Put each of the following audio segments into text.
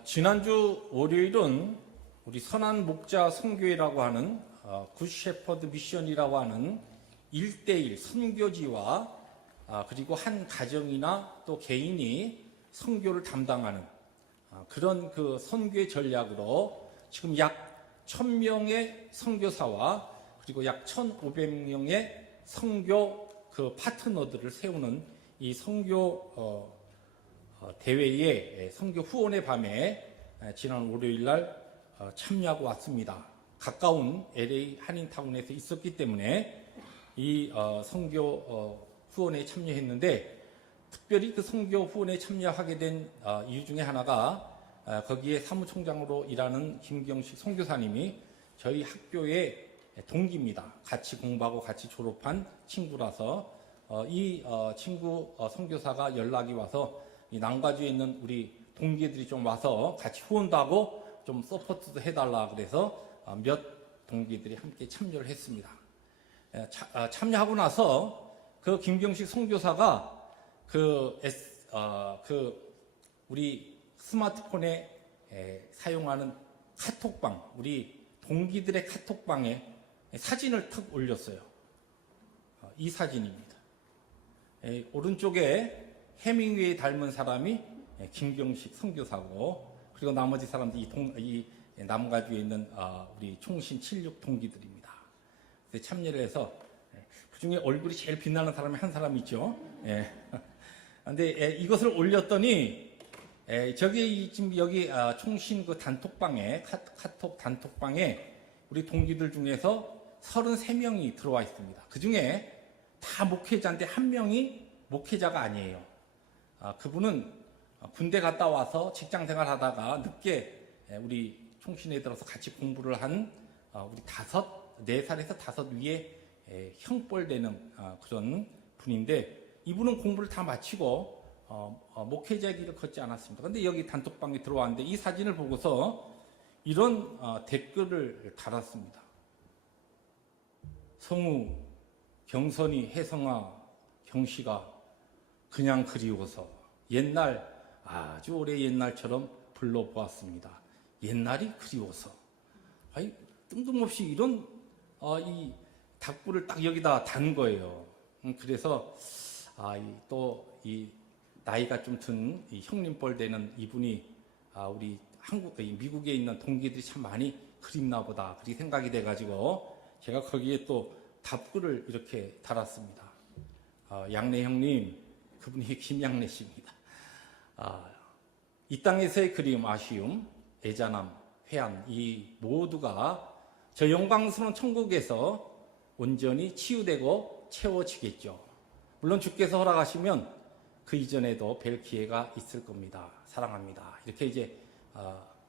지난주 월요일은 우리 선한 목자 선교회라고 하는 굿 shepherd 미션이라고 하는 1:1 선교지와 그리고 한 가정이나 또 개인이 선교를 담당하는 그런 그 선교의 전략으로 지금 약 1000명의 선교사와 그리고 약 1500명의 선교 그 파트너들을 세우는 이 선교 대회에 선교 후원의 밤에 지난 월요일 날 참여하고 왔습니다. 가까운 LA 한인타운에서 있었기 때문에 이 선교 후원에 참여했는데, 특별히 그 선교 후원에 참여하게 된 이유 중에 하나가 거기에 사무총장으로 일하는 김경식 선교사님이 저희 학교의 동기입니다. 같이 공부하고 같이 졸업한 친구라서 이 친구 선교사가 연락이 와서 이 남가주에 있는 우리 동기들이 좀 와서 같이 후원도 하고 좀 서포트도 해달라 그래서 몇 동기들이 함께 참여를 했습니다. 참여하고 나서 그 김경식 선교사가 우리 스마트폰에 사용하는 카톡방, 우리 동기들의 카톡방에 사진을 탁 올렸어요. 이 사진입니다. 오른쪽에 해밍웨이 닮은 사람이 김경식 선교사고, 그리고 나머지 사람들 이 남가주에 있는 우리 총신 76 동기들입니다. 참여를 해서 그 중에 얼굴이 제일 빛나는 사람이 한 사람 있죠. 근데 이것을 올렸더니 지금 여기 총신 그 단톡방에 카톡 단톡방에 우리 동기들 중에서 33명이 들어와 있습니다. 그 중에 다 목회자인데 한 명이 목회자가 아니에요. 그분은 군대 갔다 와서 직장 생활 하다가 늦게 우리 총신에 들어서 같이 공부를 한 우리 4살에서 5 위에 형벌 되는 그런 분인데, 이분은 공부를 다 마치고 목회자의 길을 걷지 않았습니다. 그런데 여기 단톡방에 들어왔는데 이 사진을 보고서 이런 댓글을 달았습니다. 성우, 경선이, 혜성아, 경씨가 그냥 그리워서 옛날, 아주 오래 옛날처럼 불러보았습니다. 옛날이 그리워서. 아니, 뜬금없이 이런 이 답글을 딱 여기다 단 거예요. 그래서 또 이 나이가 좀 든 형님뻘 되는 이분이 우리 미국에 있는 동기들이 참 많이 그립나 보다, 그렇게 생각이 돼가지고 제가 거기에 또 답글을 이렇게 달았습니다. 양래 형님, 그분이 김양래 씨입니다. 이 땅에서의 그리움, 아쉬움, 애잔함, 회한, 이 모두가 저 영광스러운 천국에서 온전히 치유되고 채워지겠죠. 물론 주께서 허락하시면 그 이전에도 뵐 기회가 있을 겁니다. 사랑합니다. 이렇게 이제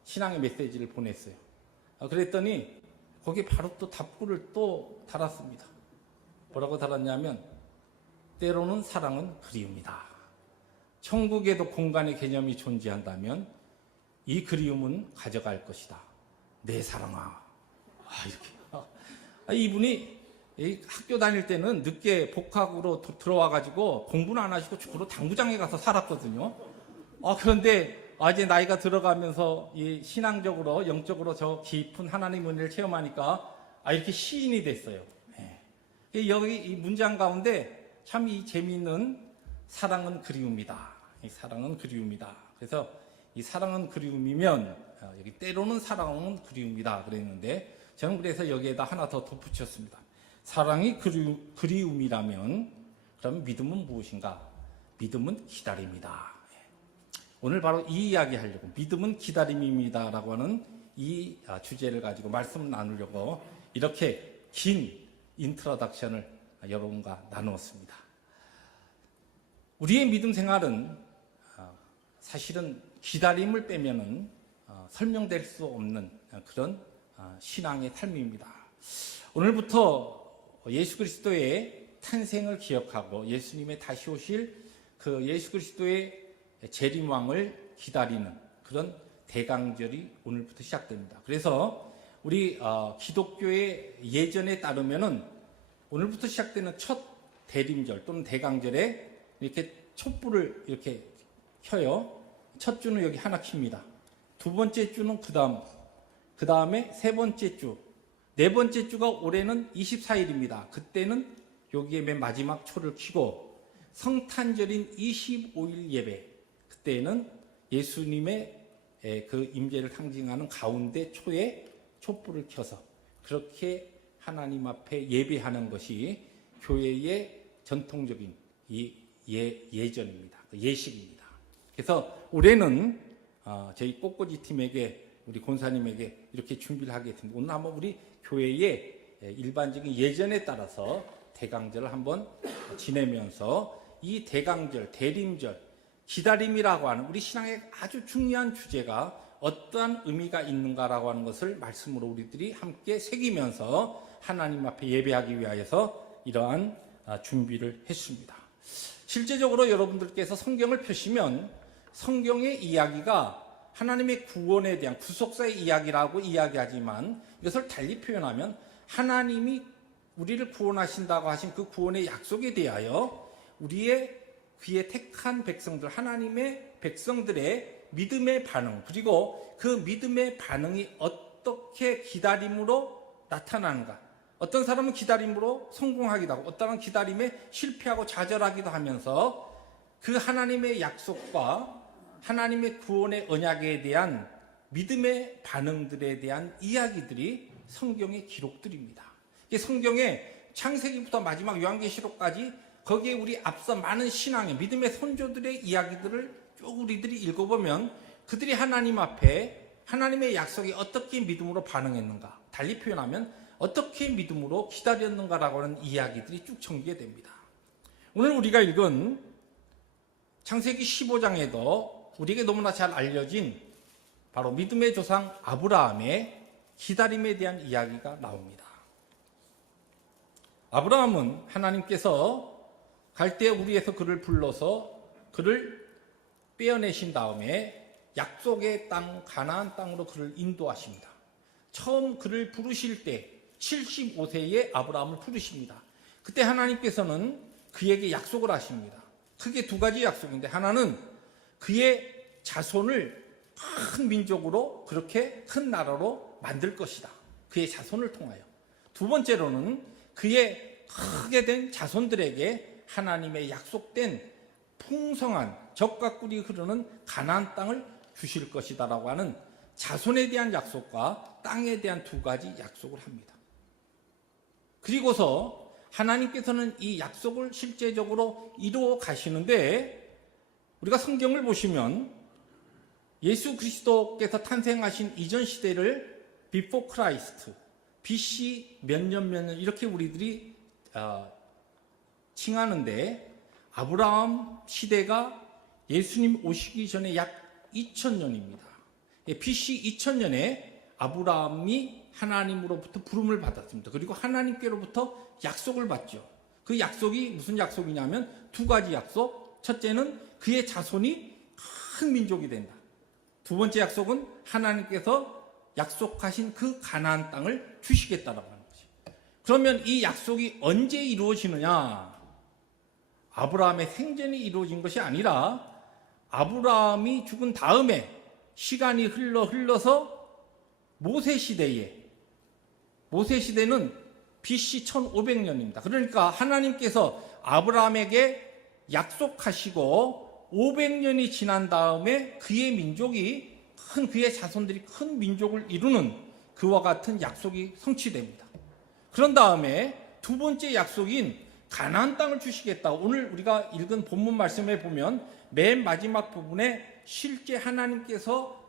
신앙의 메시지를 보냈어요. 그랬더니 거기에 바로 또 답글을 또 달았습니다. 뭐라고 달았냐면, 때로는 사랑은 그리움이다. 천국에도 공간의 개념이 존재한다면 이 그리움은 가져갈 것이다. 내 사랑아. 이렇게. 이분이 학교 다닐 때는 늦게 복학으로 들어와가지고 공부는 안 하시고 주로 당구장에 가서 살았거든요. 그런데 이제 나이가 들어가면서 이 신앙적으로, 영적으로 저 깊은 하나님 은혜를 체험하니까 이렇게 시인이 됐어요. 여기 이 문장 가운데 참 이 재미있는 사랑은 그리움이다. 이 사랑은 그리움이다. 그래서 이 사랑은 그리움이면 여기 때로는 사랑은 그리움이다 그랬는데, 저는 그래서 여기에다 하나 더 덧붙였습니다. 사랑이 그리움이라면 그럼 믿음은 무엇인가? 믿음은 기다림이다. 오늘 바로 이 이야기 하려고, 믿음은 기다림입니다 라고 하는 이 주제를 가지고 말씀 나누려고 이렇게 긴 인트로덕션을 여러분과 나누었습니다. 우리의 믿음 생활은 사실은 기다림을 빼면은 설명될 수 없는 그런 신앙의 삶입니다. 오늘부터 예수 그리스도의 탄생을 기억하고 예수님의 다시 오실 그 예수 그리스도의 재림왕을 기다리는 그런 대강절이 오늘부터 시작됩니다. 그래서 우리 기독교의 예전에 따르면은 오늘부터 시작되는 첫 대림절 또는 대강절에 이렇게 촛불을 이렇게 켜요. 첫 주는 여기 하나 킵니다. 두 번째 주는 그 다음에 세 번째 주, 네 번째 주가 올해는 24일입니다. 그때는 여기에 맨 마지막 초를 켜고 성탄절인 25일 예배, 그때는 예수님의 그 임재를 상징하는 가운데 초에 촛불을 켜서 그렇게 하나님 앞에 예배하는 것이 교회의 전통적인 예전입니다. 예식입니다. 그래서 올해는 저희 꽃꽂이 팀에게, 우리 권사님에게 이렇게 준비를 하겠습니다. 오늘 한번 우리 교회의 일반적인 예전에 따라서 대강절을 한번 지내면서 이 대강절, 대림절, 기다림이라고 하는 우리 신앙의 아주 중요한 주제가 어떠한 의미가 있는가라고 하는 것을 말씀으로 우리들이 함께 새기면서 하나님 앞에 예배하기 위하여서 이러한 준비를 했습니다. 실제적으로 여러분들께서 성경을 펴시면 성경의 이야기가 하나님의 구원에 대한 구속사의 이야기라고 이야기하지만 이것을 달리 표현하면 하나님이 우리를 구원하신다고 하신 그 구원의 약속에 대하여 그의 택한 백성들, 하나님의 백성들의 믿음의 반응, 그리고 그 믿음의 반응이 어떻게 기다림으로 나타나는가. 어떤 사람은 기다림으로 성공하기도 하고 어떤 사람은 기다림에 실패하고 좌절하기도 하면서 그 하나님의 약속과 하나님의 구원의 언약에 대한 믿음의 반응들에 대한 이야기들이 성경의 기록들입니다. 성경의 창세기부터 마지막 요한계시록까지 거기에 우리 앞서 많은 신앙의 믿음의 선조들의 이야기들을 쭉 우리들이 읽어보면 그들이 하나님 앞에 하나님의 약속에 어떻게 믿음으로 반응했는가, 달리 표현하면 어떻게 믿음으로 기다렸는가라고 하는 이야기들이 쭉 전개됩니다. 오늘 우리가 읽은 창세기 15장에도 우리에게 너무나 잘 알려진 바로 믿음의 조상 아브라함의 기다림에 대한 이야기가 나옵니다. 아브라함은 하나님께서 갈대 우리에서 그를 불러서 그를 빼어내신 다음에 약속의 땅 가나안 땅으로 그를 인도하십니다. 처음 그를 부르실 때 75세의 아브라함을 부르십니다. 그때 하나님께서는 그에게 약속을 하십니다. 크게 두 가지 약속인데, 하나는 그의 자손을 큰 민족으로, 그렇게 큰 나라로 만들 것이다. 그의 자손을 통하여. 두 번째로는 그의 크게 된 자손들에게 하나님의 약속된 풍성한 젖과 꿀이 흐르는 가나안 땅을 주실 것이다라고 하는 자손에 대한 약속과 땅에 대한 두 가지 약속을 합니다. 그리고서 하나님께서는 이 약속을 실제적으로 이루어 가시는데, 우리가 성경을 보시면 예수 그리스도께서 탄생하신 이전 시대를 Before Christ, BC 몇 년 이렇게 우리들이 칭하는데, 아브라함 시대가 예수님 오시기 전에 약 2000년입니다. BC 2000년에 아브라함이 하나님으로부터 부름을 받았습니다. 그리고 하나님께로부터 약속을 받죠. 그 약속이 무슨 약속이냐면 두 가지 약속. 첫째는 그의 자손이 큰 민족이 된다. 두 번째 약속은 하나님께서 약속하신 그 가나안 땅을 주시겠다라고 하는 거지. 그러면 이 약속이 언제 이루어지느냐? 아브라함의 생전이 이루어진 것이 아니라 아브라함이 죽은 다음에 시간이 흘러서 모세 시대는 BC 1500년입니다. 그러니까 하나님께서 아브라함에게 약속하시고 500년이 지난 다음에 그의 민족이 그의 자손들이 큰 민족을 이루는 그와 같은 약속이 성취됩니다. 그런 다음에 두 번째 약속인 가나안 땅을 주시겠다. 오늘 우리가 읽은 본문 말씀에 보면 맨 마지막 부분에 실제 하나님께서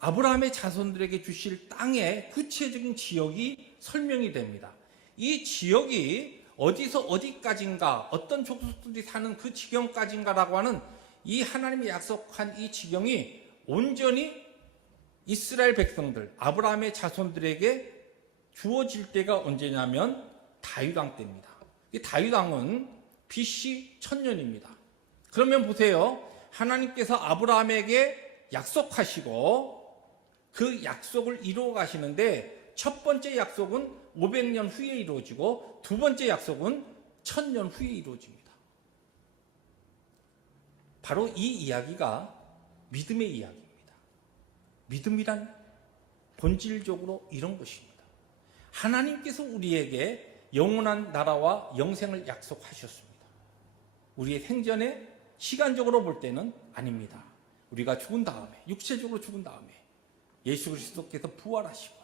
아브라함의 자손들에게 주실 땅의 구체적인 지역이 설명이 됩니다. 이 지역이 어디서 어디까지인가, 어떤 족속들이 사는 그 지경까지인가라고 하는 이 하나님이 약속한 이 지경이 온전히 이스라엘 백성들, 아브라함의 자손들에게 주어질 때가 언제냐면 다윗 왕 때입니다. 이 다윗 왕은 BC 1000년입니다. 그러면 보세요. 하나님께서 아브라함에게 약속하시고 그 약속을 이루어 가시는데, 첫 번째 약속은 500년 후에 이루어지고 두 번째 약속은 1000년 후에 이루어집니다. 바로 이 이야기가 믿음의 이야기입니다. 믿음이란 본질적으로 이런 것입니다. 하나님께서 우리에게 영원한 나라와 영생을 약속하셨습니다. 우리의 생전에 시간적으로 볼 때는 아닙니다. 우리가 죽은 다음에, 육체적으로 죽은 다음에 예수 그리스도께서 부활하시고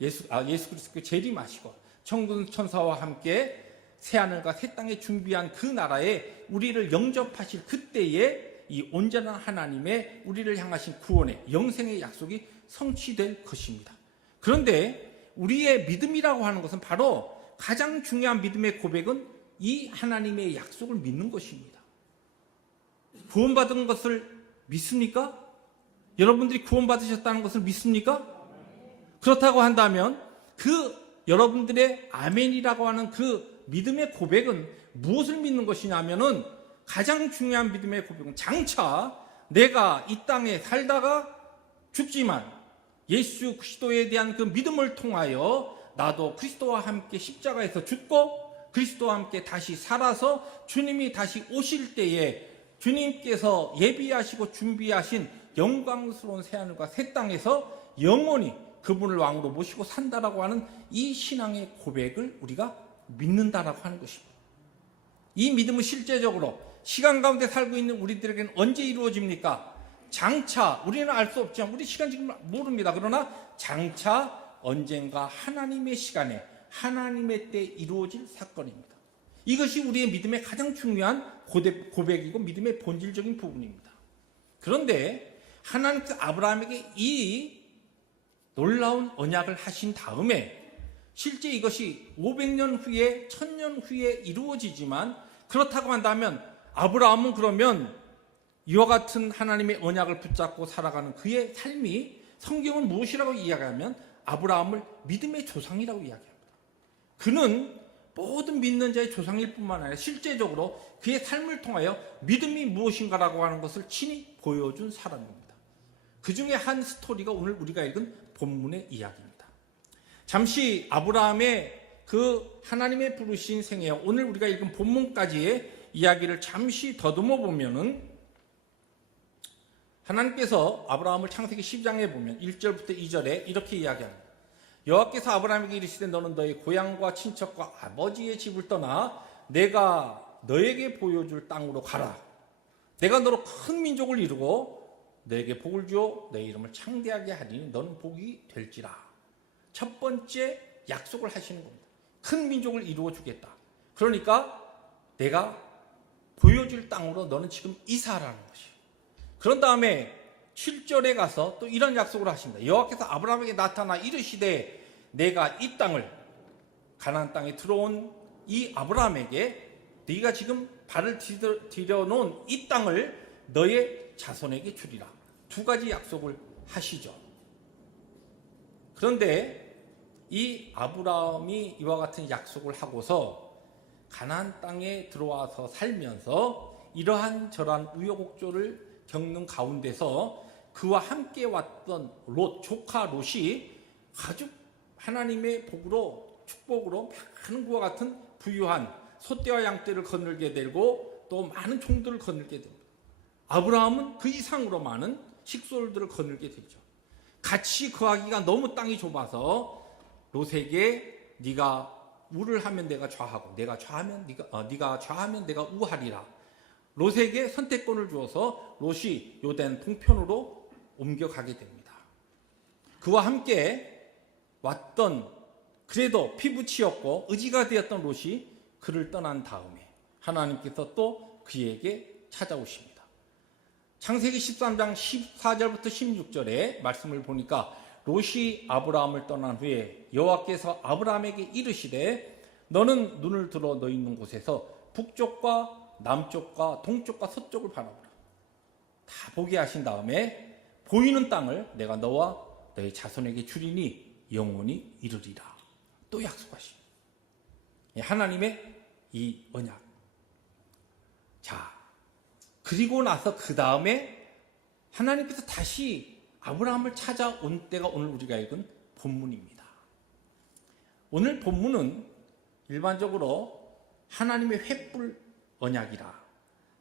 예수 그리스도께서 재림하시고 천군 천사와 함께 새하늘과 새 땅에 준비한 그 나라에 우리를 영접하실 그때에 이 온전한 하나님의 우리를 향하신 구원의 영생의 약속이 성취될 것입니다. 그런데 우리의 믿음이라고 하는 것은 바로 가장 중요한 믿음의 고백은 이 하나님의 약속을 믿는 것입니다. 구원받은 것을 믿습니까? 여러분들이 구원받으셨다는 것을 믿습니까? 그렇다고 한다면 그 여러분들의 아멘이라고 하는 그 믿음의 고백은 무엇을 믿는 것이냐면은 가장 중요한 믿음의 고백은 장차 내가 이 땅에 살다가 죽지만 예수 그리스도에 대한 그 믿음을 통하여 나도 그리스도와 함께 십자가에서 죽고 그리스도와 함께 다시 살아서 주님이 다시 오실 때에 주님께서 예비하시고 준비하신 영광스러운 새하늘과 새 땅에서 영원히 그분을 왕으로 모시고 산다라고 하는 이 신앙의 고백을 우리가 믿는다라고 하는 것입니다. 이 믿음은 실제적으로 시간 가운데 살고 있는 우리들에게는 언제 이루어집니까? 장차, 우리는 알 수 없지만 우리 시간 지금 모릅니다. 그러나 장차 언젠가 하나님의 시간에 하나님의 때에 이루어질 사건입니다. 이것이 우리의 믿음의 가장 중요한 고백이고 믿음의 본질적인 부분입니다. 그런데 하나님께서 아브라함에게 이 놀라운 언약을 하신 다음에 실제 이것이 500년 후에 1000년 후에 이루어지지만 그렇다고 한다면 아브라함은 그러면 이와 같은 하나님의 언약을 붙잡고 살아가는 그의 삶이 성경은 무엇이라고 이야기하면 아브라함을 믿음의 조상이라고 이야기합니다. 그는 모든 믿는 자의 조상일 뿐만 아니라 실제적으로 그의 삶을 통하여 믿음이 무엇인가라고 하는 것을 친히 보여준 사람입니다. 그 중에 한 스토리가 오늘 우리가 읽은 본문의 이야기입니다. 잠시 아브라함의 그 하나님의 부르신 생애, 오늘 우리가 읽은 본문까지의 이야기를 잠시 더듬어 보면은 하나님께서 아브라함을 창세기 10장에 보면 1절부터 2절에 이렇게 이야기합니다. 여호와께서 아브라함에게 이르시되 너는 너의 고향과 친척과 아버지의 집을 떠나 내가 너에게 보여줄 땅으로 가라. 내가 너로 큰 민족을 이루고 너에게 복을 주어 내 이름을 창대하게 하리니 너는 복이 될지라. 첫 번째 약속을 하시는 겁니다. 큰 민족을 이루어 주겠다. 그러니까 내가 보여줄 땅으로 너는 지금 이사하라는 것이에요. 그런 다음에 7절에 가서 또 이런 약속을 하십니다. 여호와께서 아브라함에게 나타나 이르시되 내가 이 땅을 가나안 땅에 들어온 이 아브라함에게 네가 지금 발을 디뎌놓은 이 땅을 너의 자손에게 주리라. 두 가지 약속을 하시죠. 그런데 이 아브라함이 이와 같은 약속을 하고서 가나안 땅에 들어와서 살면서 이러한 저러한 우여곡절을 겪는 가운데서 그와 함께 왔던 롯, 조카 롯이 아주 하나님의 복으로 축복으로 많은 그와 같은 부유한 소떼와 양떼를 거느리게 되고 또 많은 종들을 거느리게 됩니다. 아브라함은 그 이상으로 많은 식솔들을 거느리게 되죠. 같이 거하기가 너무 땅이 좁아서 롯에게 네가 우를 하면 내가 좌하고 네가 좌하면 내가 우하리라. 롯에게 선택권을 주어서 롯이 요단 동편으로 옮겨가게 됩니다. 그와 함께 왔던 그래도 피부치였고 의지가 되었던 롯이 그를 떠난 다음에 하나님께서 또 그에게 찾아오십니다. 창세기 13장 14절부터 16절의 말씀을 보니까 롯이 아브라함을 떠난 후에 여호와께서 아브라함에게 이르시되 너는 눈을 들어 너 있는 곳에서 북쪽과 남쪽과 동쪽과 서쪽을 바라보라. 다 보게 하신 다음에 보이는 땅을 내가 너와 너의 자손에게 주리니 영원히 이르리라. 또 약속하십니다. 하나님의 이 언약. 자, 그리고 나서 그 다음에 하나님께서 다시 아브라함을 찾아온 때가 오늘 우리가 읽은 본문입니다. 오늘 본문은 일반적으로 하나님의 횃불 언약이라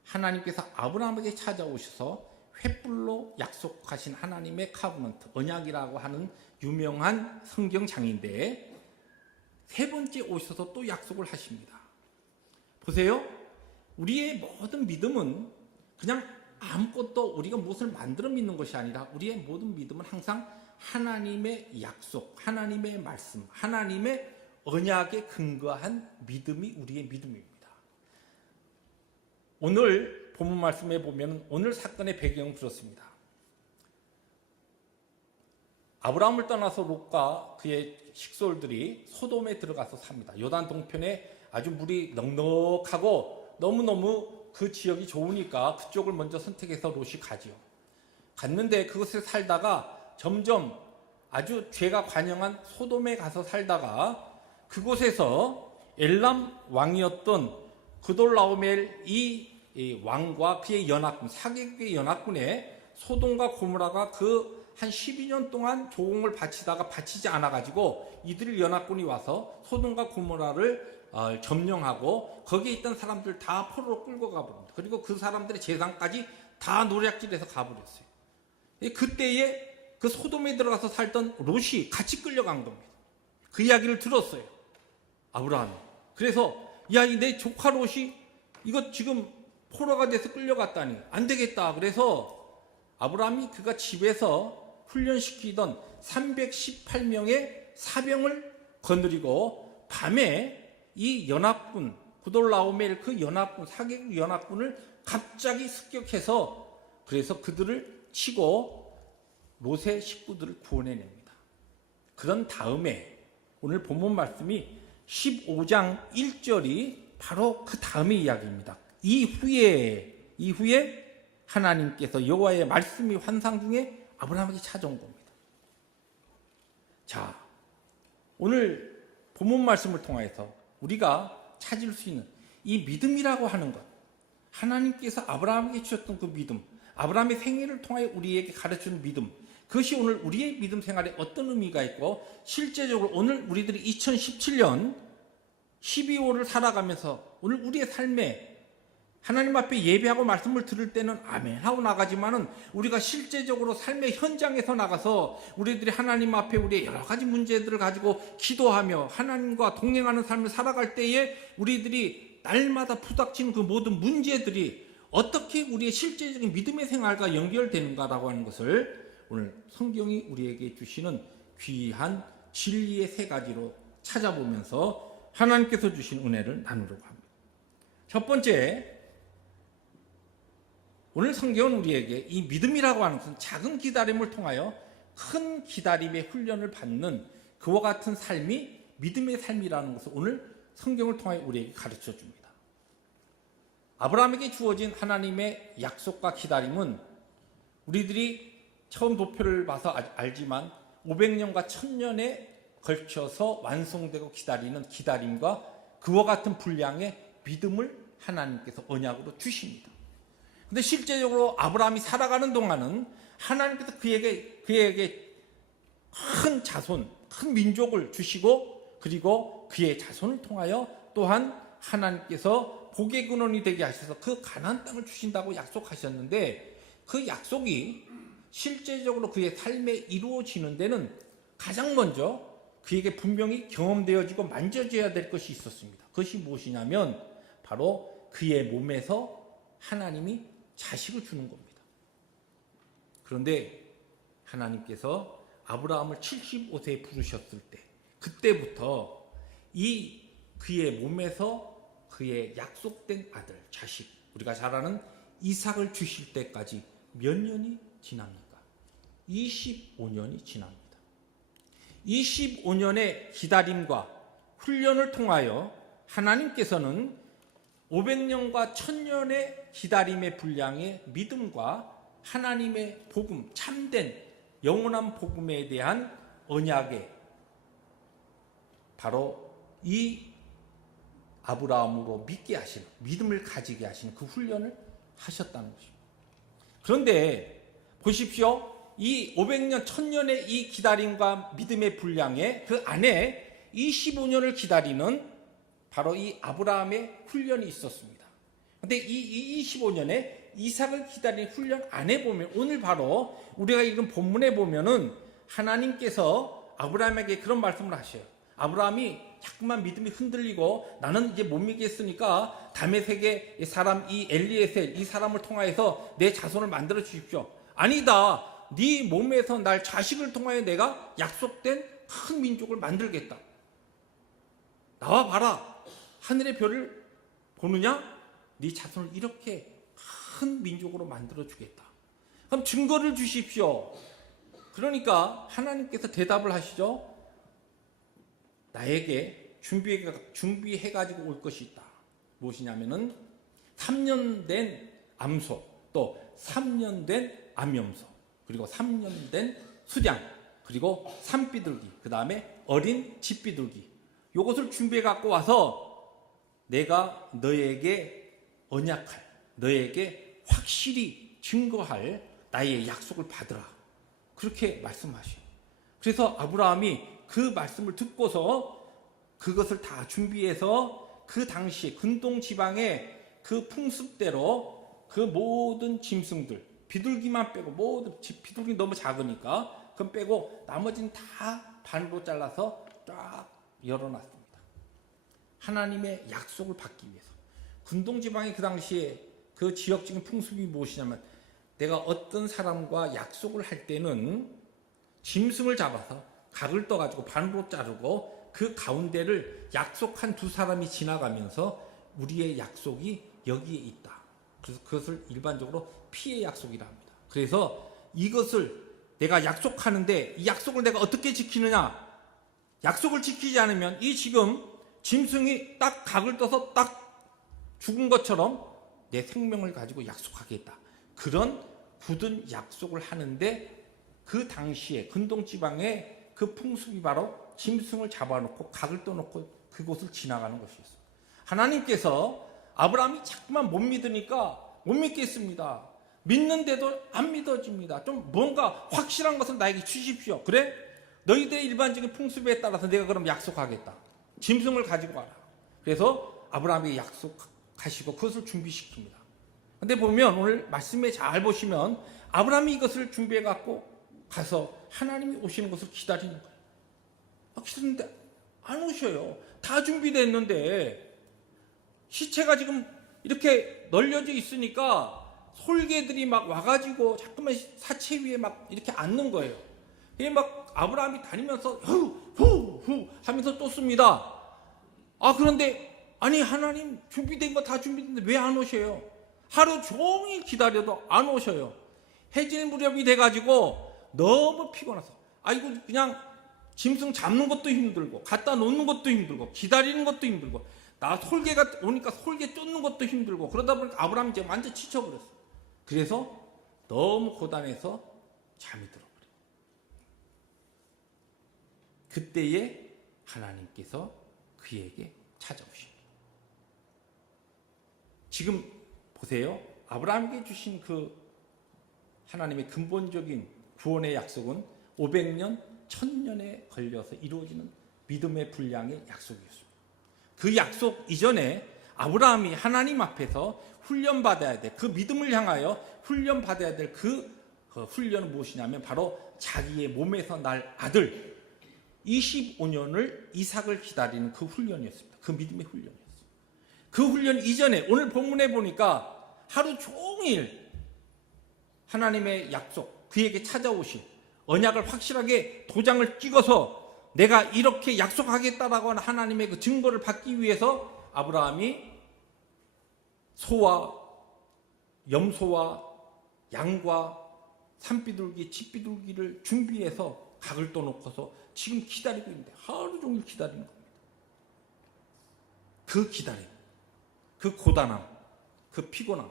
하나님께서 아브라함에게 찾아오셔서 횃불로 약속하신 하나님의 카브넌트, 언약이라고 하는 유명한 성경장인데 세 번째 오셔서 또 약속을 하십니다. 보세요. 우리의 모든 믿음은 그냥 아무것도 우리가 무엇을 만들어 믿는 것이 아니라 우리의 모든 믿음은 항상 하나님의 약속, 하나님의 말씀, 하나님의 언약에 근거한 믿음이 우리의 믿음입니다. 오늘 본문 말씀에 보면 오늘 사건의 배경은 그렇습니다. 아브라함을 떠나서 롯과 그의 식솔들이 소돔에 들어가서 삽니다. 요단 동편에 아주 물이 넉넉하고 너무너무 그 지역이 좋으니까 그쪽을 먼저 선택해서 롯이 가지요. 갔는데 그곳에 살다가 점점 아주 죄가 관영한 소돔에 가서 살다가 그곳에서 엘람 왕이었던 그돌라오멜 이 왕과 그의 연합군, 사개국의 연합군에 소돔과 고모라가 그 한 12년 동안 조공을 바치다가 바치지 않아가지고 이들 연합군이 와서 소돔과 고모라를 점령하고 거기에 있던 사람들 다 포로로 끌고 가버립니다. 그리고 그 사람들의 재산까지 다 노략질해서 가버렸어요. 그때에 그 소돔에 들어가서 살던 롯이 같이 끌려간 겁니다. 그 이야기를 들었어요, 아브라함이. 그래서 야, 내 조카 롯이 이거 지금 포로가 돼서 끌려갔다니 안 되겠다. 그래서 아브라함이 그가 집에서 훈련시키던 318명의 사병을 거느리고 밤에 이 연합군, 구돌라오멜 그 연합군, 사개국 연합군을 갑자기 습격해서 그래서 그들을 치고 롯의 식구들을 구원해냅니다. 그런 다음에 오늘 본문 말씀이 15장 1절이 바로 그 다음의 이야기입니다. 이후에 하나님께서 여호와의 말씀이 환상 중에 아브라함에게 찾아온 겁니다. 자, 오늘 본문 말씀을 통해서 우리가 찾을 수 있는 이 믿음이라고 하는 것, 하나님께서 아브라함에게 주셨던 그 믿음, 아브라함의 생애를 통하여 우리에게 가르치는 믿음, 그것이 오늘 우리의 믿음 생활에 어떤 의미가 있고 실제적으로 오늘 우리들이 2017년 12월을 살아가면서 오늘 우리의 삶에 하나님 앞에 예배하고 말씀을 들을 때는 아멘 하고 나가지만은 우리가 실제적으로 삶의 현장에서 나가서 우리들이 하나님 앞에 우리의 여러 가지 문제들을 가지고 기도하며 하나님과 동행하는 삶을 살아갈 때에 우리들이 날마다 부닥치는 그 모든 문제들이 어떻게 우리의 실제적인 믿음의 생활과 연결되는가라고 하는 것을 오늘 성경이 우리에게 주시는 귀한 진리의 세 가지로 찾아보면서 하나님께서 주신 은혜를 나누려고 합니다. 첫 번째, 오늘 성경은 우리에게 이 믿음이라고 하는 것은 작은 기다림을 통하여 큰 기다림의 훈련을 받는 그와 같은 삶이 믿음의 삶이라는 것을 오늘 성경을 통해 우리에게 가르쳐 줍니다. 아브라함에게 주어진 하나님의 약속과 기다림은 우리들이 처음 도표를 봐서 알지만 500년과 1000년에 걸쳐서 완성되고 기다리는 기다림과 그와 같은 분량의 믿음을 하나님께서 언약으로 주십니다. 근데 실제적으로 아브라함이 살아가는 동안은 하나님께서 그에게 큰 자손, 큰 민족을 주시고 그리고 그의 자손을 통하여 또한 하나님께서 복의 근원이 되게 하셔서 그 가나안 땅을 주신다고 약속하셨는데 그 약속이 실제적으로 그의 삶에 이루어지는 데는 가장 먼저 그에게 분명히 경험되어지고 만져져야 될 것이 있었습니다. 그것이 무엇이냐면 바로 그의 몸에서 하나님이 자식을 주는 겁니다. 그런데 하나님께서 아브라함을 75세에 부르셨을 때 그때부터 이 그의 몸에서 그의 약속된 아들, 자식, 우리가 잘 아는 이삭을 주실 때까지 몇 년이 지납니까? 25년이 지납니다. 25년의 기다림과 훈련을 통하여 하나님께서는 500년과 1000년의 기다림의 분량의 믿음과 하나님의 복음, 참된 영원한 복음에 대한 언약에 바로 이 아브라함으로 믿게 하시는, 믿음을 가지게 하시는 그 훈련을 하셨다는 것입니다. 그런데 보십시오. 이 500년, 1000년의 이 기다림과 믿음의 분량에 그 안에 25년을 기다리는 바로 이 아브라함의 훈련이 있었습니다. 근데 이 25년에 이삭을 기다린 훈련 안에 보면, 오늘 바로 우리가 읽은 본문에 보면은 하나님께서 아브라함에게 그런 말씀을 하셔요. 아브라함이 자꾸만 믿음이 흔들리고 나는 이제 못 믿겠으니까 다메섹의 사람 이 엘리에셀 이 사람을 통하여서 내 자손을 만들어 주십시오. 아니다. 네 몸에서 날 자식을 통하여 내가 약속된 큰 민족을 만들겠다. 나와 봐라. 하늘의 별을 보느냐? 네 자손을 이렇게 큰 민족으로 만들어 주겠다. 그럼 증거를 주십시오. 그러니까 하나님께서 대답을 하시죠. 나에게 준비해가지고 올 것이 있다. 무엇이냐면은 3년 된 암소, 또 3년 된 암염소, 그리고 3년 된 수량, 그리고 산비둘기, 그 다음에 어린 집비둘기, 요것을 준비해 갖고 와서 내가 너에게 언약할, 너에게 확실히 증거할 나의 약속을 받으라. 그렇게 말씀하셔요. 그래서 아브라함이 그 말씀을 듣고서 그것을 다 준비해서 그 당시에 근동 지방의 그 풍습대로 그 모든 짐승들, 비둘기만 빼고, 모든 비둘기 너무 작으니까 그건 빼고 나머지는 다 반으로 잘라서 쫙 열어놨습니다. 하나님의 약속을 받기 위해서. 근동 지방의 그 당시에 그 지역적인 풍습이 무엇이냐면, 내가 어떤 사람과 약속을 할 때는 짐승을 잡아서 각을 떠가지고 반으로 자르고 그 가운데를 약속한 두 사람이 지나가면서 우리의 약속이 여기에 있다. 그래서 그것을 일반적으로 피의 약속이라 합니다. 그래서 이것을 내가 약속하는데 이 약속을 내가 어떻게 지키느냐? 약속을 지키지 않으면 이 지금 짐승이 딱 각을 떠서 딱 죽은 것처럼 내 생명을 가지고 약속하겠다. 그런 굳은 약속을 하는데 그 당시에 근동지방에 그 풍습이 바로 짐승을 잡아놓고 각을 떠놓고 그곳을 지나가는 것이었어요. 하나님께서 아브라함이 자꾸만 못 믿으니까 못 믿겠습니다. 믿는데도 안 믿어집니다. 좀 뭔가 확실한 것을 나에게 주십시오. 그래? 너희들의 일반적인 풍습에 따라서 내가 그럼 약속하겠다. 짐승을 가지고 와라. 그래서 아브라함이 약속하시고 그것을 준비시킵니다. 근데 보면 오늘 말씀에 잘 보시면 아브라함이 이것을 준비해 갖고 가서 하나님이 오시는 것을 기다리는 거예요. 기다리는데 안 오셔요. 다 준비됐는데 시체가 지금 이렇게 널려져 있으니까 솔개들이 막 와가지고 자꾸만 사체 위에 막 이렇게 앉는 거예요. 이게 막 아브라함이 다니면서 후 하면서 또 씁니다. 그런데 아니 하나님 준비된 거 다 준비됐는데 왜 안 오셔요? 하루 종일 기다려도 안 오셔요. 해질 무렵이 돼가지고 너무 피곤해서 이거 그냥 짐승 잡는 것도 힘들고 갖다 놓는 것도 힘들고 기다리는 것도 힘들고 나 솔개가 오니까 솔개 쫓는 것도 힘들고 그러다 보니까 아브라함이 이제 완전 지쳐버렸어. 그래서 너무 고단해서 잠이 들어버려요. 그때에 하나님께서 그에게 찾아오십니다. 지금 보세요. 아브라함에게 주신 그 하나님의 근본적인 구원의 약속은 500년, 1000년에 걸려서 이루어지는 믿음의 분량의 약속이었습니다. 그 약속 이전에 아브라함이 하나님 앞에서 훈련받아야 돼. 그 믿음을 향하여 훈련받아야 될 그 훈련은 무엇이냐면 바로 자기의 몸에서 날 아들 25년을 이삭을 기다리는 그 훈련이었습니다. 그 믿음의 훈련이었어요. 그 훈련 이전에 오늘 본문에 보니까 하루 종일 하나님의 약속, 그에게 찾아오신 언약을 확실하게 도장을 찍어서 내가 이렇게 약속하겠다라고 하는 하나님의 그 증거를 받기 위해서 아브라함이 소와 염소와 양과 산비둘기, 집비둘기를 준비해서 각을 떠놓고서 지금 기다리고 있는데 하루 종일 기다리는 겁니다. 그 기다림, 그 고단함, 그 피곤함,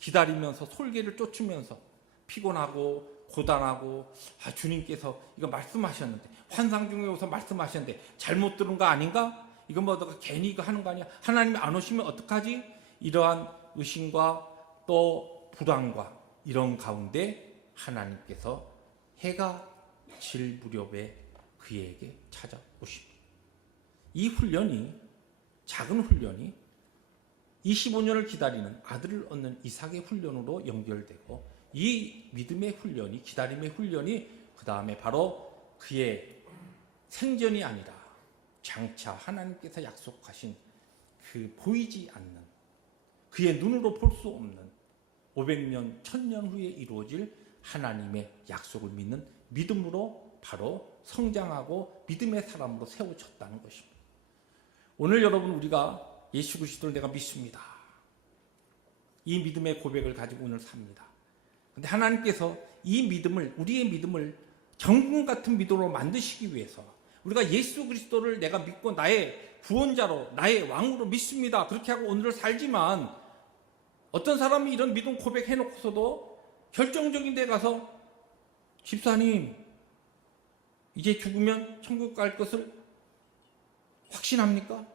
기다리면서 솔개를 쫓으면서 피곤하고 고단하고 주님께서 이거 말씀하셨는데 환상 중에 오서 말씀하셨는데 잘못 들은 거 아닌가? 이거 뭐 너가 괜히 이거 하는 거 아니야? 하나님이 안 오시면 어떡하지? 이러한 의심과 또 불안과 이런 가운데 하나님께서 해가 질 무렵에 그에게 찾아오십니다. 이 훈련이 작은 훈련이 25년을 기다리는 아들을 얻는 이삭의 훈련으로 연결되고, 이 믿음의 훈련이, 기다림의 훈련이 그 다음에 바로 그의 생전이 아니라 장차 하나님께서 약속하신 그 보이지 않는, 그의 눈으로 볼 수 없는 500년, 1000년 후에 이루어질 하나님의 약속을 믿는 믿음으로 바로 성장하고 믿음의 사람으로 세워졌다는 것입니다. 오늘 여러분, 우리가 예수 그리스도를 내가 믿습니다, 이 믿음의 고백을 가지고 오늘 삽니다. 그런데 하나님께서 이 믿음을, 우리의 믿음을 정금 같은 믿음으로 만드시기 위해서, 우리가 예수 그리스도를 내가 믿고 나의 구원자로, 나의 왕으로 믿습니다, 그렇게 하고 오늘을 살지만, 어떤 사람이 이런 믿음 고백해놓고서도 결정적인 데 가서 집사님 이제 죽으면 천국 갈 것을 확신합니까?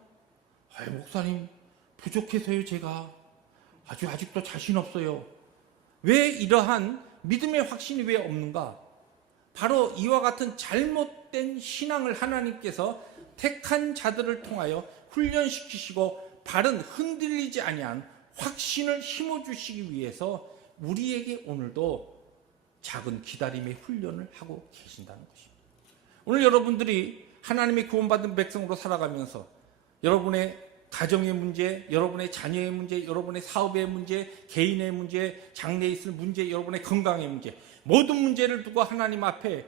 목사님 부족해서요, 제가 아직도 자신 없어요. 왜 이러한 믿음의 확신이 왜 없는가? 바로 이와 같은 잘못된 신앙을 하나님께서 택한 자들을 통하여 훈련시키시고 바른 흔들리지 아니한 확신을 심어주시기 위해서 우리에게 오늘도 작은 기다림의 훈련을 하고 계신다는 것입니다. 오늘 여러분들이 하나님의 구원받은 백성으로 살아가면서 여러분의 가정의 문제, 여러분의 자녀의 문제, 여러분의 사업의 문제, 개인의 문제, 장래에 있을 문제, 여러분의 건강의 문제, 모든 문제를 두고 하나님 앞에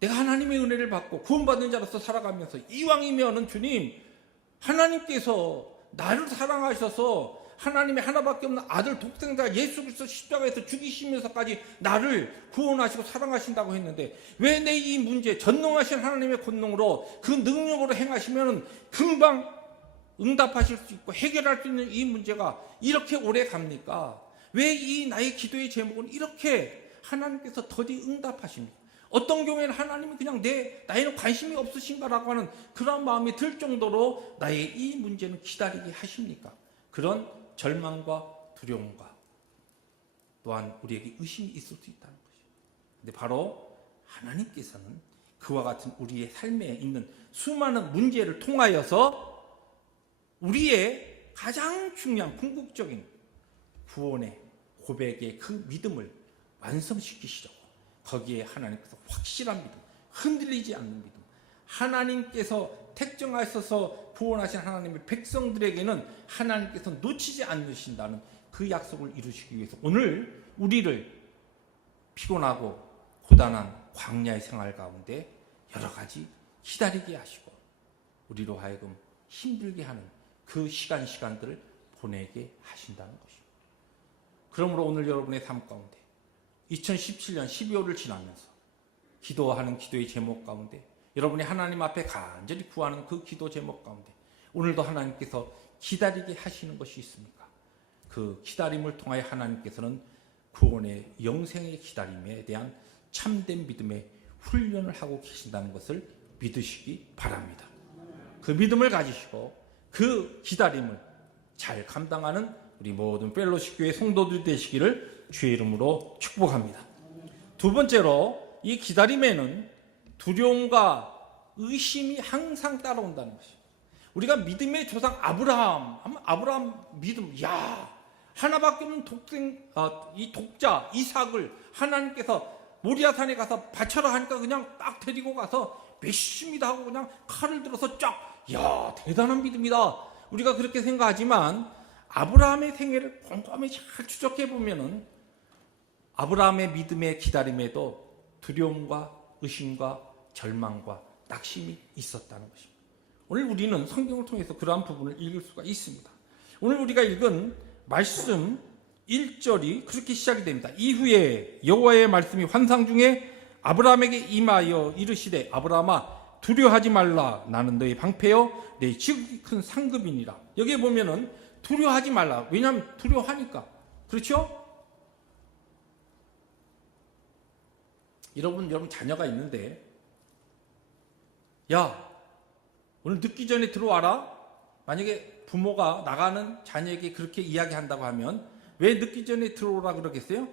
내가 하나님의 은혜를 받고 구원받은 자로서 살아가면서 이왕이면은 주님, 하나님께서 나를 사랑하셔서 하나님의 하나밖에 없는 아들 독생자 예수 그리스도 십자가에서 죽이시면서까지 나를 구원하시고 사랑하신다고 했는데, 왜 내 이 문제, 전능하신 하나님의 권능으로 그 능력으로 행하시면 금방 응답하실 수 있고 해결할 수 있는 이 문제가 이렇게 오래 갑니까? 왜 이 나의 기도의 제목은 이렇게 하나님께서 더디 응답하십니까? 어떤 경우에는 하나님이 그냥 나에는 관심이 없으신가라고 하는 그런 마음이 들 정도로 나의 이 문제는 기다리게 하십니까? 그런 절망과 두려움과 또한 우리에게 의심이 있을 수 있다는 것입니다. 근데 바로 하나님께서는 그와 같은 우리의 삶에 있는 수많은 문제를 통하여서 우리의 가장 중요한 궁극적인 구원의 고백의 그 믿음을 완성시키시려고, 거기에 하나님께서 확실한 믿음, 흔들리지 않는 믿음, 하나님께서 택정하셔서 구원하신 하나님의 백성들에게는 하나님께서 놓치지 않으신다는 그 약속을 이루시기 위해서 오늘 우리를 피곤하고 고단한 광야의 생활 가운데 여러 가지 기다리게 하시고 우리로 하여금 힘들게 하는 그 시간들을 보내게 하신다는 것입니다. 그러므로 오늘 여러분의 삶 가운데 2017년 12월을 지나면서 기도하는 기도의 제목 가운데, 여러분이 하나님 앞에 간절히 구하는 그 기도 제목 가운데 오늘도 하나님께서 기다리게 하시는 것이 있습니까? 그 기다림을 통하여 하나님께서는 구원의 영생의 기다림에 대한 참된 믿음의 훈련을 하고 계신다는 것을 믿으시기 바랍니다. 그 믿음을 가지시고 그 기다림을 잘 감당하는 우리 모든 펠로십 교회 성도들 되시기를 주의 이름으로 축복합니다. 두 번째로, 이 기다림에는 두려움과 의심이 항상 따라온다는 것입니다. 우리가 믿음의 조상 아브라함 믿음, 하나밖에 없는 이 독자 이삭을 하나님께서 모리아산에 가서 바쳐라 하니까 그냥 딱 데리고 가서 몇십니다 하고 그냥 칼을 들어서 대단한 믿음이다. 우리가 그렇게 생각하지만 아브라함의 생애를 곰곰이 잘 추적해 보면은 아브라함의 믿음의 기다림에도 두려움과 의심과 절망과 낙심이 있었다는 것입니다. 오늘 우리는 성경을 통해서 그러한 부분을 읽을 수가 있습니다. 오늘 우리가 읽은 말씀 1절이 그렇게 시작이 됩니다. 이후에 여호와의 말씀이 환상 중에 아브라함에게 임하여 이르시되 아브라함아 두려워하지 말라. 나는 너의 방패여 내 지극히 큰 상급이니라. 여기에 보면은 두려워하지 말라. 왜냐하면 두려워하니까. 그렇죠? 여러분 자녀가 있는데 오늘 늦기 전에 들어와라. 만약에 부모가 나가는 자녀에게 그렇게 이야기한다고 하면 왜 늦기 전에 들어오라 그러겠어요?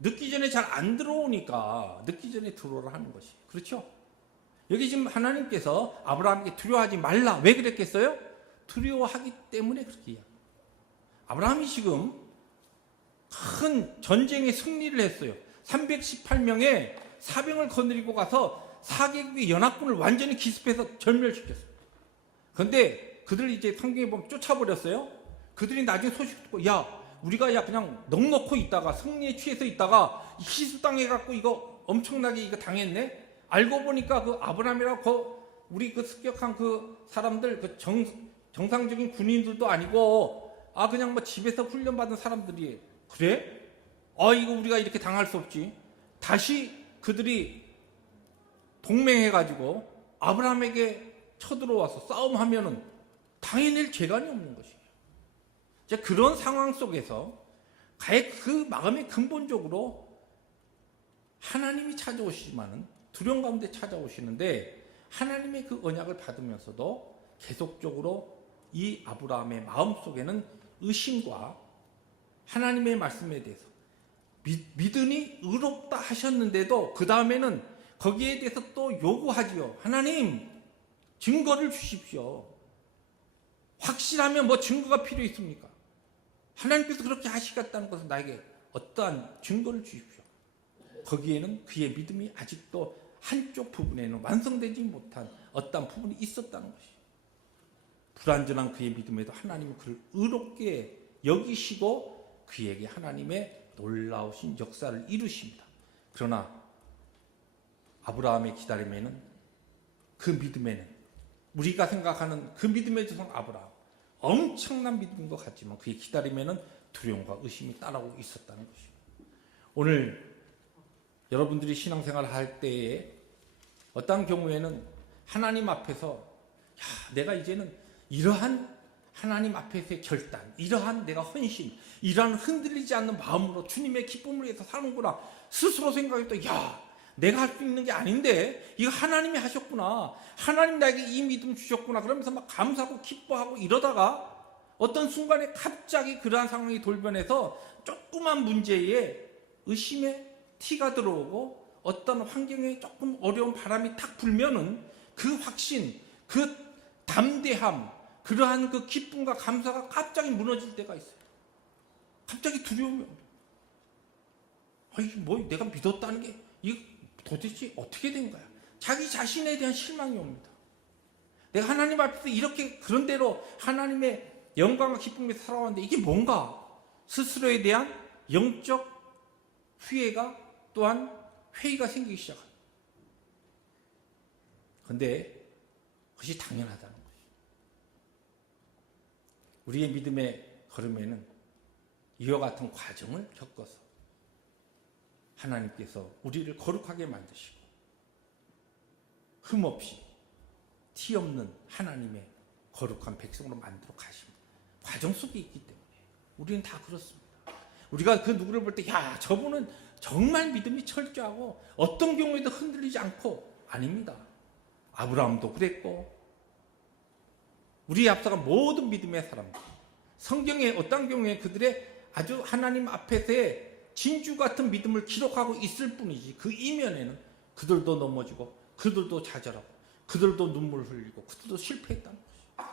늦기 전에 잘 안 들어오니까 늦기 전에 들어오라 하는 것이. 그렇죠? 여기 지금 하나님께서 아브라함에게 두려워하지 말라. 왜 그랬겠어요? 두려워하기 때문에 그렇게 이야기해요. 아브라함이 지금 큰 전쟁에 승리를 했어요. 318명의 사병을 거느리고 가서 사개국의 연합군을 완전히 기습해서 절멸시켰어요. 그런데 그들 이제 성경에 보면 쫓아버렸어요. 그들이 나중에 소식 듣고, 우리가 그냥 넉넉히 있다가 승리에 취해서 있다가 희수당해갖고 이거 엄청나게 이거 당했네. 알고 보니까 그 아브라함이라고 우리 그 습격한 그 사람들 그 정상적인 군인들도 아니고 그냥 뭐 집에서 훈련받은 사람들이 그래? 이거 우리가 이렇게 당할 수 없지. 다시 그들이 동맹해가지고 아브라함에게 쳐들어와서 싸움하면은 당해낼 재간이 없는 것이에요. 이제 그런 상황 속에서 그 마음이 근본적으로 하나님이 찾아오시지만은 두려움 가운데 찾아오시는데 하나님의 그 언약을 받으면서도 계속적으로 이 아브라함의 마음 속에는 의심과 하나님의 말씀에 대해서 믿으니 의롭다 하셨는데도 그 다음에는 거기에 대해서 또 요구하지요. 하나님 증거를 주십시오. 확실하면 뭐 증거가 필요 있습니까? 하나님께서 그렇게 하시겠다는 것은 나에게 어떠한 증거를 주십시오. 거기에는 그의 믿음이 아직도 한쪽 부분에는 완성되지 못한 어떠한 부분이 있었다는 것이죠. 불완전한 그의 믿음에도 하나님은 그를 의롭게 여기시고 그에게 하나님의 놀라우신 역사를 이루십니다. 그러나 아브라함의 기다림에는 그 믿음에는 우리가 생각하는 그 믿음의 조상 아브라함 엄청난 믿음인 것 같지만 그의 기다림에는 두려움과 의심이 따라오고 있었다는 것입니다. 오늘 여러분들이 신앙생활을 할 때에 어떤 경우에는 하나님 앞에서 내가 이제는 이러한 하나님 앞에서의 결단, 이러한 내가 헌신, 이러한 흔들리지 않는 마음으로 주님의 기쁨을 위해서 사는구나 스스로 생각했다. 내가 할 수 있는 게 아닌데 이거 하나님이 하셨구나. 하나님 나에게 이 믿음 주셨구나. 그러면서 막 감사하고 기뻐하고 이러다가 어떤 순간에 갑자기 그러한 상황이 돌변해서 조그만 문제에 의심의 티가 들어오고 어떤 환경에 조금 어려운 바람이 탁 불면은 그 확신, 그 담대함, 그러한 그 기쁨과 감사가 갑자기 무너질 때가 있어요. 갑자기 두려움이 옵니다. 내가 믿었다는 게 이거 도대체 어떻게 된 거야? 자기 자신에 대한 실망이 옵니다. 내가 하나님 앞에서 이렇게 그런 대로 하나님의 영광과 기쁨에서 살아왔는데 이게 뭔가? 스스로에 대한 영적 후회가 또한 회의가 생기기 시작합니다. 그런데 그것이 당연하다는 것이죠. 우리의 믿음의 걸음에는 이와 같은 과정을 겪어서 하나님께서 우리를 거룩하게 만드시고 흠없이 티 없는 하나님의 거룩한 백성으로 만들어 가십니다. 과정 속에 있기 때문에 우리는 다 그렇습니다. 우리가 그 누구를 볼 때 저분은 정말 믿음이 철저하고 어떤 경우에도 흔들리지 않고 아닙니다. 아브라함도 그랬고 우리 앞서간 모든 믿음의 사람들 성경에 어떤 경우에 그들의 아주 하나님 앞에서의 진주 같은 믿음을 기록하고 있을 뿐이지 그 이면에는 그들도 넘어지고 그들도 좌절하고 그들도 눈물 흘리고 그들도 실패했다는 것이죠.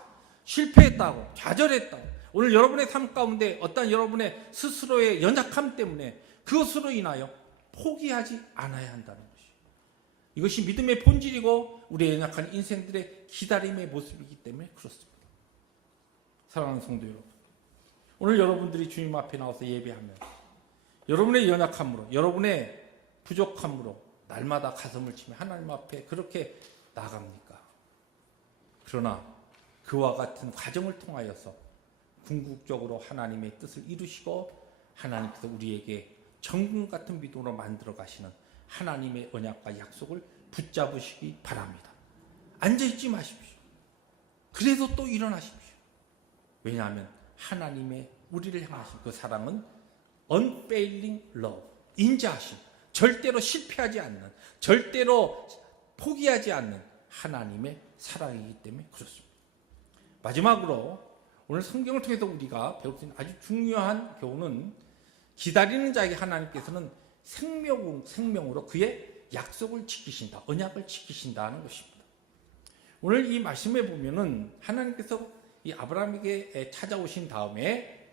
실패했다고 좌절했다고 오늘 여러분의 삶 가운데 어떤 여러분의 스스로의 연약함 때문에 그것으로 인하여 포기하지 않아야 한다는 것이죠. 이것이 믿음의 본질이고 우리의 연약한 인생들의 기다림의 모습이기 때문에 그렇습니다. 사랑하는 성도 여러분, 오늘 여러분들이 주님 앞에 나와서 예배하면 여러분의 연약함으로 여러분의 부족함으로 날마다 가슴을 치며 하나님 앞에 그렇게 나아갑니까? 그러나 그와 같은 과정을 통하여서 궁극적으로 하나님의 뜻을 이루시고 하나님께서 우리에게 정금 같은 믿음으로 만들어 가시는 하나님의 언약과 약속을 붙잡으시기 바랍니다. 앉아있지 마십시오. 그래서 또 일어나십시오. 왜냐하면 하나님의 우리를 향하신 그 사랑은 unfailing love, 인자하심, 절대로 실패하지 않는, 절대로 포기하지 않는 하나님의 사랑이기 때문에 그렇습니다. 마지막으로 오늘 성경을 통해서 우리가 배울 수 있는 아주 중요한 교훈은 기다리는 자에게 하나님께서는 생명으로 그의 약속을 지키신다, 언약을 지키신다는 것입니다. 오늘 이 말씀에 보면은 하나님께서 이 아브라함에게 찾아오신 다음에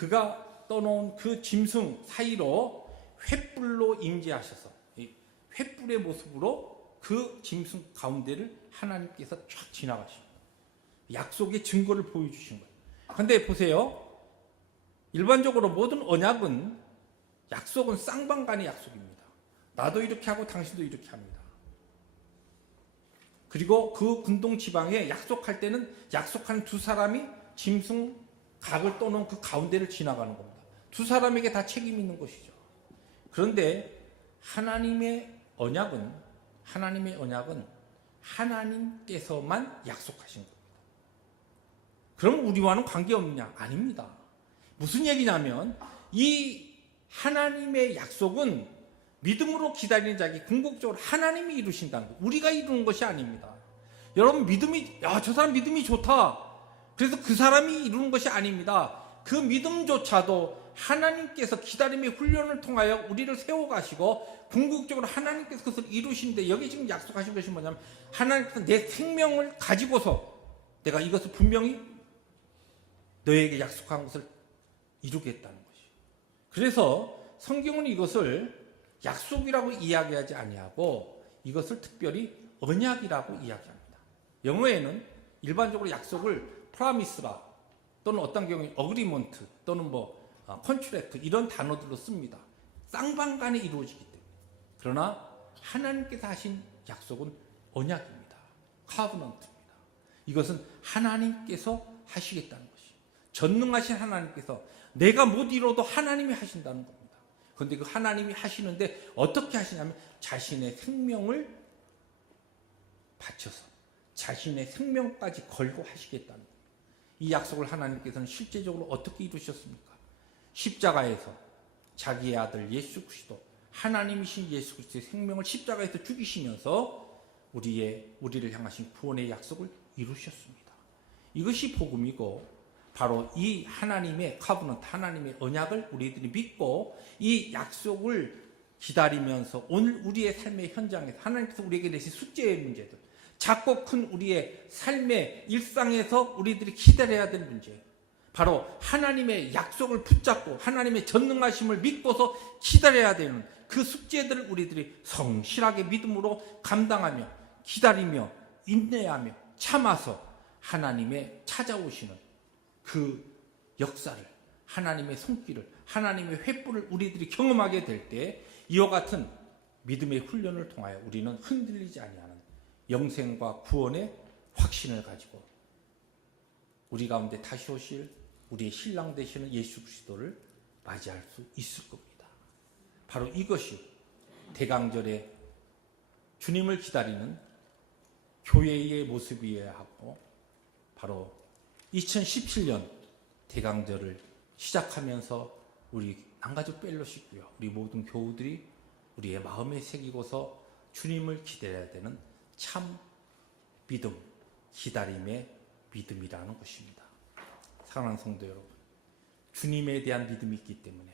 그가 떠놓은 그 짐승 사이로 횃불로 임재하셔서 이 횃불의 모습으로 그 짐승 가운데를 하나님께서 쫙 지나가시고 약속의 증거를 보여주신 거예요. 그런데 보세요. 일반적으로 모든 언약은 약속은 쌍방간의 약속입니다. 나도 이렇게 하고 당신도 이렇게 합니다. 그리고 그 군동 지방에 약속할 때는 약속한 두 사람이 짐승 각을 떠놓은 그 가운데를 지나가는 겁니다. 두 사람에게 다 책임이 있는 것이죠. 그런데 하나님의 언약은 하나님께서만 약속하신 겁니다. 그럼 우리와는 관계없느냐? 아닙니다. 무슨 얘기냐면 이 하나님의 약속은 믿음으로 기다리는 자에게 궁극적으로 하나님이 이루신다는 거예요. 우리가 이루는 것이 아닙니다. 여러분 저 사람 믿음이 좋다. 그래서 그 사람이 이루는 것이 아닙니다. 그 믿음조차도 하나님께서 기다림의 훈련을 통하여 우리를 세워가시고 궁극적으로 하나님께서 그것을 이루시는데 여기 지금 약속하신 것이 뭐냐면 하나님께서 내 생명을 가지고서 내가 이것을 분명히 너에게 약속한 것을 이루겠다는 것이에요. 그래서 성경은 이것을 약속이라고 이야기하지 아니하고 이것을 특별히 언약이라고 이야기합니다. 영어에는 일반적으로 약속을 프라미스라 또는 어떤 경우에 어그리먼트 또는 컨트랙트 이런 단어들로 씁니다. 쌍방간에 이루어지기 때문에. 그러나 하나님께서 하신 약속은 언약입니다. 카브넌트입니다. 이것은 하나님께서 하시겠다는 것이에요. 전능하신 하나님께서 내가 못 이뤄도 하나님이 하신다는 겁니다. 그런데 그 하나님이 하시는데 어떻게 하시냐면 자신의 생명을 바쳐서 자신의 생명까지 걸고 하시겠다는 겁니다. 이 약속을 하나님께서는 실제적으로 어떻게 이루셨습니까? 십자가에서 자기의 아들 예수 그리스도 하나님이신 예수 그리스도의 생명을 십자가에서 죽이시면서 우리를 향하신 구원의 약속을 이루셨습니다. 이것이 복음이고 바로 이 하나님의 카브넌트 하나님의 언약을 우리들이 믿고 이 약속을 기다리면서 오늘 우리의 삶의 현장에서 하나님께서 우리에게 내신 숙제의 문제들 작고 큰 우리의 삶의 일상에서 우리들이 기다려야 될 문제 바로 하나님의 약속을 붙잡고 하나님의 전능하심을 믿고서 기다려야 되는 그 숙제들을 우리들이 성실하게 믿음으로 감당하며 기다리며 인내하며 참아서 하나님의 찾아오시는 그 역사를 하나님의 손길을 하나님의 횃불을 우리들이 경험하게 될 때 이와 같은 믿음의 훈련을 통하여 우리는 흔들리지 아니하는 영생과 구원의 확신을 가지고 우리 가운데 다시 오실 우리의 신랑 되시는 예수 그리스도를 맞이할 수 있을 겁니다. 바로 이것이 대강절에 주님을 기다리는 교회의 모습이어야 하고 바로 2017년 대강절을 시작하면서 우리 남가족 펠로시고요. 우리 모든 교우들이 우리의 마음에 새기고서 주님을 기다려야 되는 참 믿음, 기다림의 믿음이라는 것입니다. 사랑하는 성도 여러분, 주님에 대한 믿음이 있기 때문에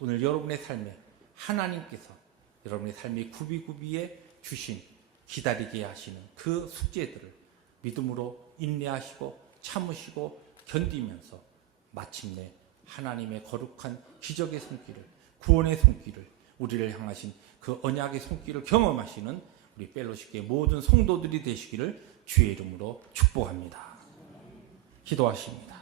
오늘 여러분의 삶에 하나님께서 여러분의 삶의 구비구비에 주신 기다리게 하시는 그 숙제들을 믿음으로 인내하시고 참으시고 견디면서 마침내 하나님의 거룩한 기적의 손길을 구원의 손길을 우리를 향하신 그 언약의 손길을 경험하시는 우리 펠로시교의 모든 성도들이 되시기를 주의 이름으로 축복합니다. 기도하십니다.